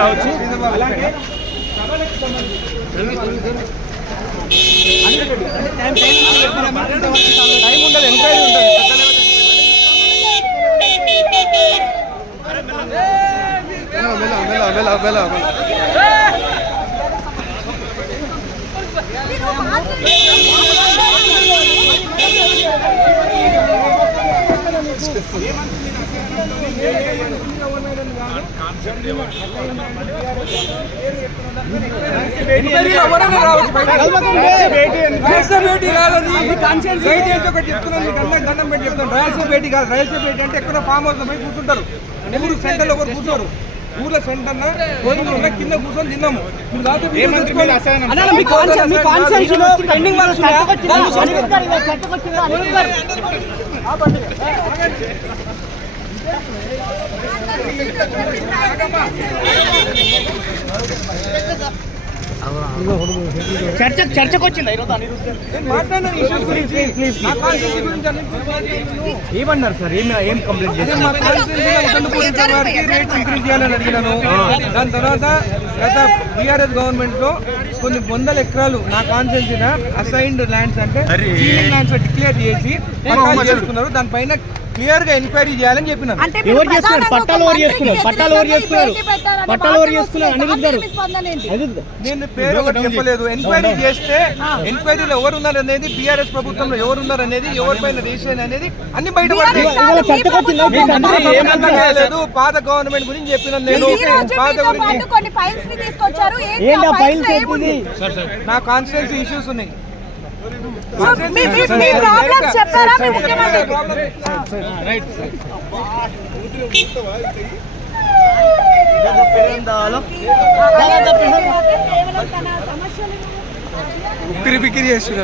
రావచ్చు. అలాగే టైం ఉండదు, ఎంక్వైరీ ఉంటుంది. దండం పెట్టి చెప్తాను. రాయలసీమ భేటీ కాదు. రాయలసీమ భేటీ అంటే ఎక్కడ ఫామ్ హౌస్ పోయి కూర్చుంటారు. ఊరు సెంటర్ ఒకరు కూర్చోరు. ఊర్లో సెంటర్ భోజనం కింద కూర్చొని తిన్నాము. చర్చకు వచ్చింది ఏమన్నారు సార్? ఏం కంప్లైంట్ చేశారు? రేట్ ఇంక్రీజ్ చేయాలని అడిగినాను. దాని తర్వాత గత బీఆర్ఎస్ గవర్నమెంట్ లో కొన్ని వందల ఎకరాలు నా కాన్స్టిట్యూన్సీ అసైన్డ్ ల్యాండ్స్ అంటే ల్యాండ్స్ డిక్లేర్ చేసి చేసుకున్నారు. దానిపైన క్లియర్ గా ఎంక్వైరీ చేయాలని చెప్పినారు. ఎవరు చేస్తున్నారు? పట్టాలు ఎవరు చేస్తున్నారు? నేను పేరు ఒకటి చెప్పలేదు. ఎంక్వైరీ చేస్తే ఎంక్వైరీలో ఎవరు ఉన్నారు అనేది, బీఆర్ఎస్ ప్రభుత్వంలో ఎవరు ఉన్నారు అనేది, ఎవరిపైన రిజిస్ట్రేషన్ అనేది అన్ని బయటపడలేదు. పాత గవర్నమెంట్ గురించి చెప్పినాను నేను. పాత గురించి నా కాన్స్టిట్యూన్సీ ఇష్యూస్ ఉన్నాయి. ఉక్కిరి బిక్కిరి చేస్తున్నారు.